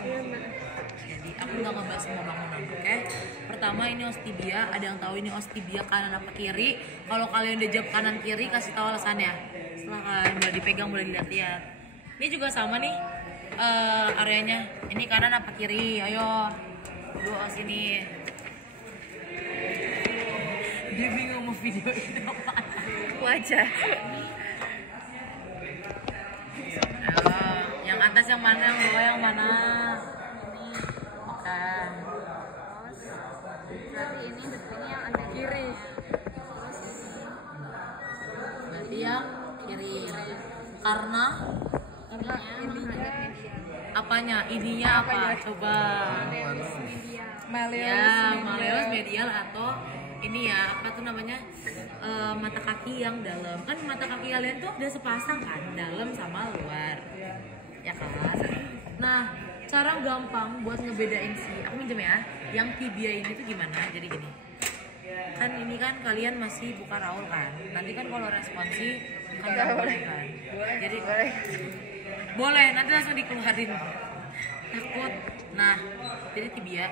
Jadi aku nggak ngebahas semua bangunan, oke? Pertama ini os tibia, ada yang tahu ini os tibia kanan apa kiri? Kalau kalian udah jawab kanan kiri, kasih tahu alasannya. Silahkan, boleh dipegang, boleh dilihat-lihat. Ini juga sama nih areanya. Ini kanan apa kiri? Ayo, dua os ini. Dia bingung mau video ini apa? Wajah. Yang atas yang mana, yang bawah yang mana? Bukan. Berarti ini yang ada kiri. Berarti yang kiri. Karena apanya? Ininya apa? Coba. Ya, maleus medial atau ini ya, apa tuh namanya? Mata kaki yang dalam. Kan mata kaki kalian tuh ada sepasang kan, dalam sama luar. Ya kan? Nah, cara gampang buat ngebedain aku minjem ya, yang tibia ini tuh gimana? Jadi gini. Kan ini kan kalian masih buka raul kan. Nanti kan kalau responsi kan nggak boleh kan. Jadi boleh, nanti langsung dikeluarin. Takut. Nah, jadi tibia.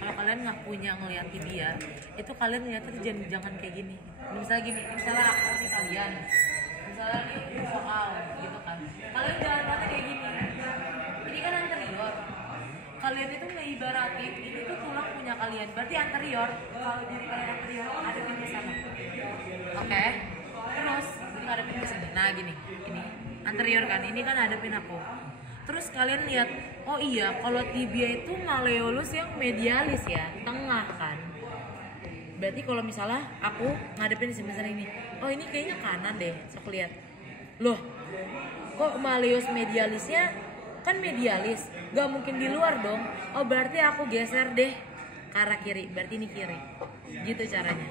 Kalau kalian nggak punya ngeliat tibia, itu kalian ngeliatnya jangan kayak gini. Misalnya gini, misalnya aku nih kalian, misalnya nih soal gitu kan. Kalian jangan ngeliatnya kayak gini. Ini kan anterior. Kalian itu ngeibaratin ini tuh tulang punya kalian. Berarti anterior. Kalau diri kalian anterior, hadapin ke sana. Oke. Terus ini hadapin ke sini. Nah gini, ini anterior kan. Ini kan hadapin aku. Terus kalian lihat, oh iya, kalau tibia itu malleolus yang medialis ya, tengah kan. Berarti kalau misalnya aku ngadepin di sebesar ini, oh ini kayaknya kanan deh. So, aku lihat, loh, kok malleus medialisnya kan medialis, gak mungkin di luar dong. Oh berarti aku geser deh ke arah kiri, berarti ini kiri. Gitu caranya.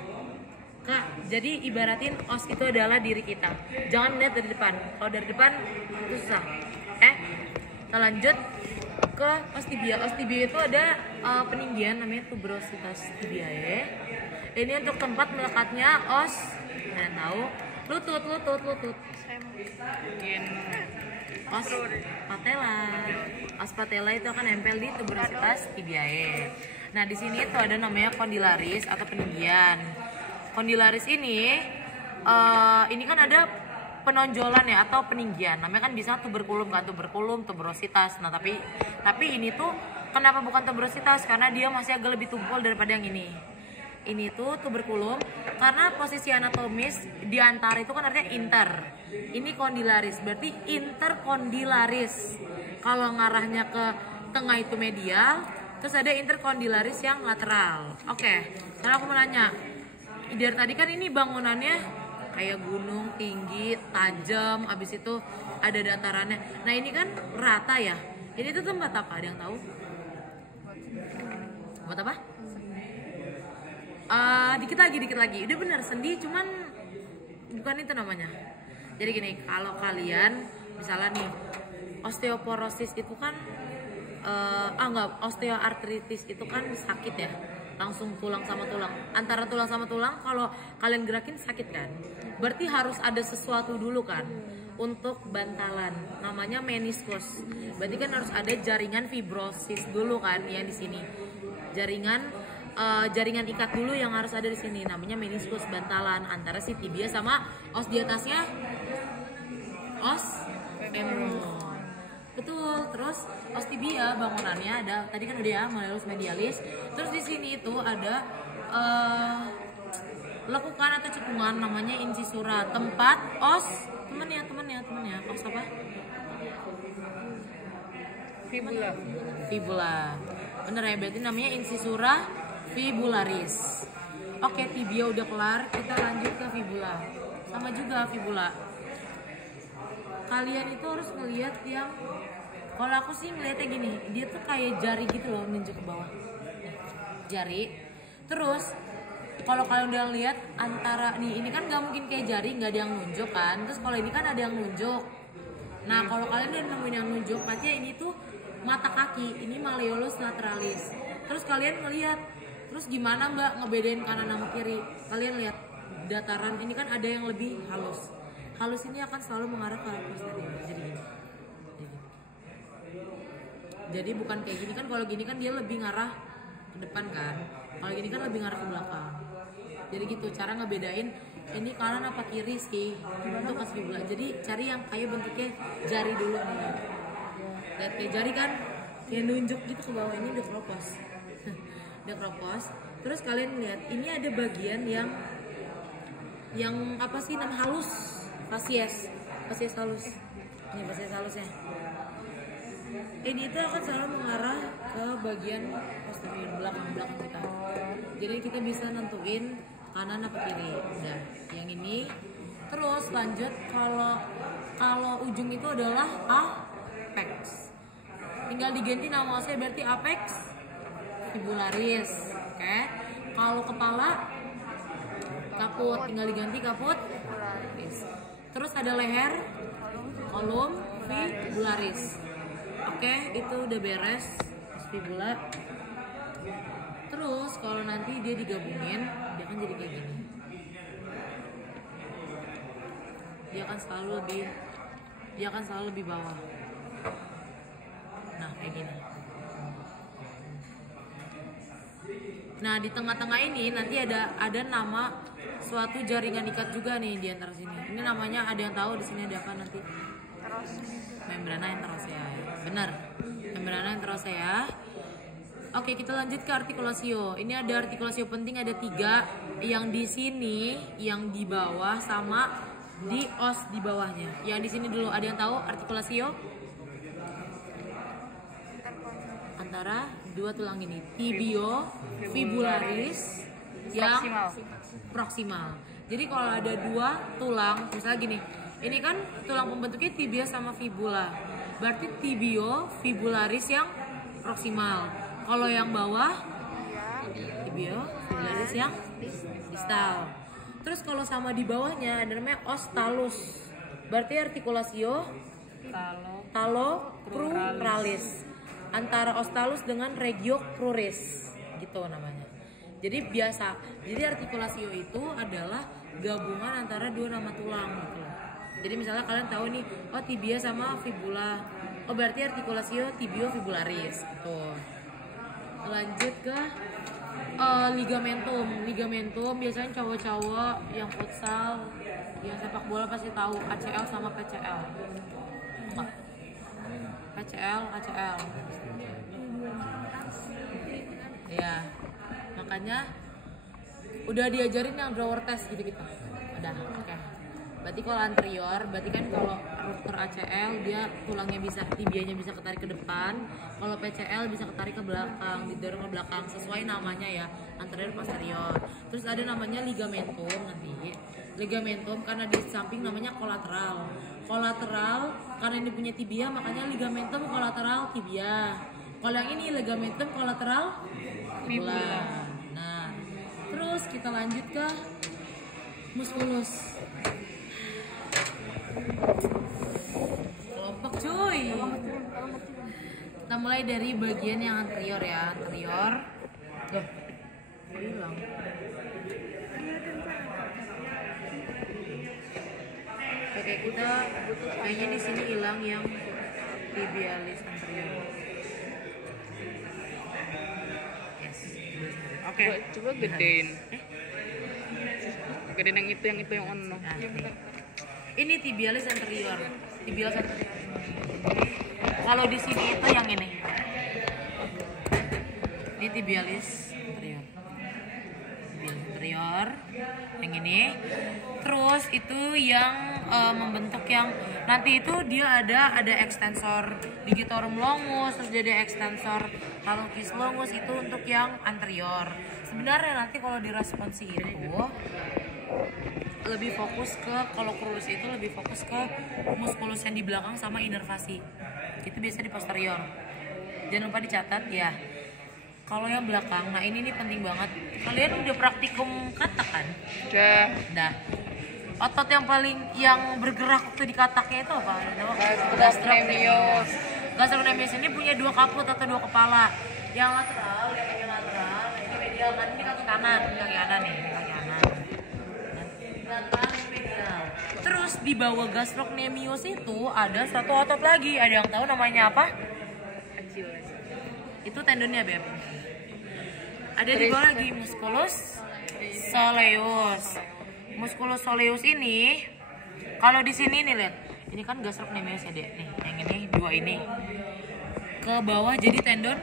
Kak, jadi ibaratin os itu adalah diri kita. Jangan lihat dari depan. Kalau dari depan itu susah. Kita lanjut ke os tibia. Os tibia itu ada peninggian namanya tuberositas tibiae. Ini untuk tempat melekatnya os, kalian tahu, lutut. Os patella. Os patella itu akan nempel di tuberositas tibiae. Nah, di sini itu ada namanya condylaris atau peninggian. Condylaris ini kan ada penonjolan ya atau peninggian. Namanya kan bisa tuberkulum kan, tuberositas. Nah, tapi ini tuh kenapa bukan tuberositas? Karena dia masih agak lebih tumpul daripada yang ini. Ini tuh tuberkulum karena posisi anatomis di antara itu kan artinya inter. Ini condylaris, berarti intercondylaris. Kalau ngarahnya ke tengah itu medial, terus ada intercondylaris yang lateral. Oke, sekarang aku mau nanya. Dari tadi kan ini bangunannya kayak gunung tinggi, tajam, abis itu ada datarannya. Nah ini kan rata ya. Ini tuh tempat apa? Ada yang tahu? Buat apa? Dikit lagi. Udah bener sendi, cuman bukan itu namanya. Jadi gini, kalau kalian misalnya nih osteoporosis itu kan osteoartritis itu kan sakit ya. Langsung tulang sama tulang. Antara tulang sama tulang kalau kalian gerakin sakit kan. Berarti harus ada sesuatu dulu kan untuk bantalan. Namanya meniskus. Berarti kan harus ada jaringan fibrosis dulu kan yang di sini. Jaringan ikat dulu yang harus ada di sini. Namanya meniskus, bantalan antara si tibia sama os di atasnya. Os femur. Betul. Terus os tibia bangunannya ada tadi kan udah ya malleolus medialis. Terus di sini itu ada lekukan atau cekungan namanya incisura, tempat os temennya os apa? Fibula. Bener ya, berarti namanya incisura fibularis. Oke, tibia udah kelar, kita lanjut ke fibula. Sama juga fibula. Kalian itu harus ngelihat yang, kalau aku sih ngeliatnya gini, dia tuh kayak jari gitu loh, nunjuk ke bawah. Jari. Terus kalau kalian udah lihat antara nih, ini kan nggak mungkin kayak jari, nggak ada yang nunjuk kan. Terus kalau ini kan ada yang nunjuk. Nah kalau kalian udah nemuin yang nunjuk, pastinya ini tuh mata kaki, ini malleolus lateralis. Terus kalian ngelihat, terus gimana mbak ngebedain kanan sama kiri? Kalian lihat dataran ini kan ada yang lebih halus. Halus ini akan selalu mengarah ke posterior. Jadi gini. Jadi bukan kayak gini kan, kalau gini kan dia lebih ngarah ke depan kan. Kalau gini kan lebih ngarah ke belakang. Jadi gitu cara ngebedain ini kanan apa kiri sih untuk ke fibula. Jadi cari yang kayak bentuknya jari dulu nih. Lihat kayak jari kan, kayak nunjuk gitu ke bawah, ini udah kropos. Udah kropos. Terus kalian lihat ini ada bagian yang apa sih nama halus, fasies halus. Ini fasies halusnya. Ini itu akan selalu mengarah ke bagian posterior belakang kita. Jadi kita bisa nentuin kanan apa kiri. Udah, yang ini. Terus lanjut kalau ujung itu adalah apex. Tinggal diganti nama saya berarti apex fibularis. Oke. Kalau kepala kaput, tinggal diganti kaput. Terus ada leher, kolum fibularis. Oke, itu udah beres fibula. Terus kalau nanti dia digabungin, dia akan jadi kayak gini. Dia akan selalu lebih bawah. Nah, kayak gini. Nah, di tengah-tengah ini nanti ada nama suatu jaringan ikat juga nih di antara sini. Ini namanya, ada yang tahu di sini ada apa nanti? Membrana enterosea. Benar. Membrana enterosea. Oke, kita lanjut ke artikulasio. Ini ada artikulasio penting, ada 3. Yang di sini, yang di bawah sama di os di bawahnya. Yang di sini dulu, ada yang tahu artikulasio? Antara dua tulang ini, tibio fibularis yang proksimal. Jadi kalau ada 2 tulang, misalnya gini, ini kan tulang pembentuknya tibia sama fibula. Berarti tibio fibularis yang proksimal. Kalau yang bawah tibio fibularis yang distal. Terus kalau sama di bawahnya ada namanya ostalus. Berarti artikulasio talocruralis. Antara ostalus dengan regio cruris gitu namanya. Jadi biasa. Jadi artikulasio itu adalah gabungan antara 2 nama tulang gitu. Jadi misalnya kalian tahu nih, oh tibia sama fibula. Oh berarti artikulasio tibio fibularis gitu. Lanjut ke ligamentum. Ligamentum biasanya cowok-cowok yang futsal, yang sepak bola pasti tahu ACL sama PCL. ACL. Ya, makanya udah diajarin yang drawer test gitu kita. Udah, oke. Berarti kalau anterior, berarti kan kalau ruptur ACL dia tulangnya bisa, tibianya bisa ketarik ke depan. Kalau PCL bisa ketarik ke belakang, didorong ke belakang sesuai namanya ya, anterior posterior. Terus ada namanya ligamentum nanti. Ligamentum karena di samping namanya kolateral. Kolateral karena ini punya tibia makanya ligamentum kolateral tibia. Kalau yang ini ligamentum kolateral fibula. Nah, terus kita lanjut ke musculus. Kelompok cuy. Kita mulai dari bagian yang anterior ya, anterior. Hilang. Oke, kita kayaknya di sini hilang yang tibialis anterior. Yes. Oke. Coba gedein. Gedein yang itu yang ono. Nah, ini tibialis anterior. Tibialis anterior. Kalau di sini itu yang ini. Ini tibialis anterior. Tibialis anterior. Yang ini. Terus itu yang membentuk yang nanti itu dia ada extensor digitorum longus, terus dia ada extensor hallucis longus, itu untuk yang anterior. Sebenarnya nanti kalau di responsi itu lebih fokus ke, kalau cruris itu lebih fokus ke musculus yang di belakang sama inervasi. Itu biasa di posterior. Jangan lupa dicatat ya. Kalau yang belakang, nah ini nih penting banget. Kalian udah praktikum kata kan? Udah. Otot yang bergerak waktu di kataknya itu apa? Gastrocnemius. Gastrocnemius ini punya 2 kaput atau 2 kepala. Yang lateral, yang lateral, ini medial kan, ini kaki kanan, ini kaki kanan nih, ini kaki kanan. Lateral, medial. Terus di bawah gastrocnemius itu ada satu otot lagi. Ada yang tahu namanya apa? Achiles. Itu tendonnya, Beb. Ada di bawah lagi musculus soleus. Musculus soleus ini kalau di sini nih lihat. Ini kan gastrocnemius ya, Dek. Nih, yang ini dua ini. Ke bawah jadi tendon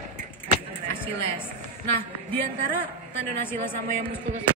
Achilles. Nah, di antara tendon Achilles sama yang musculus